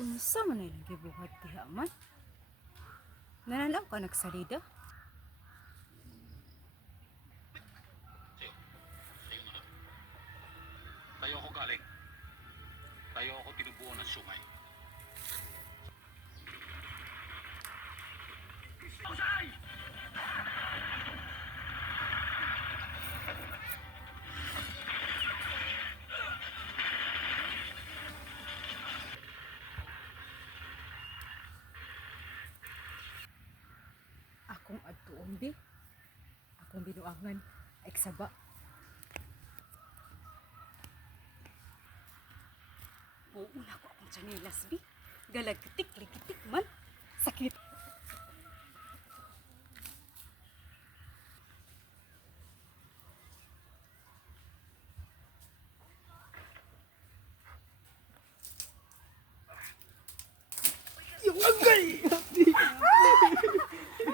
Unsa man ay gibuhat diha man? Nanalaw ka nagsalida? Sayo na. Tayo ako galing. Tayo ako tinubuan ng sumay. Usay! Akong adtuon bi. Akong binuangan. Eksaba. Buuna ko akong chanelas bi. Galagkitik, likitik man. Sakit. Yung agay!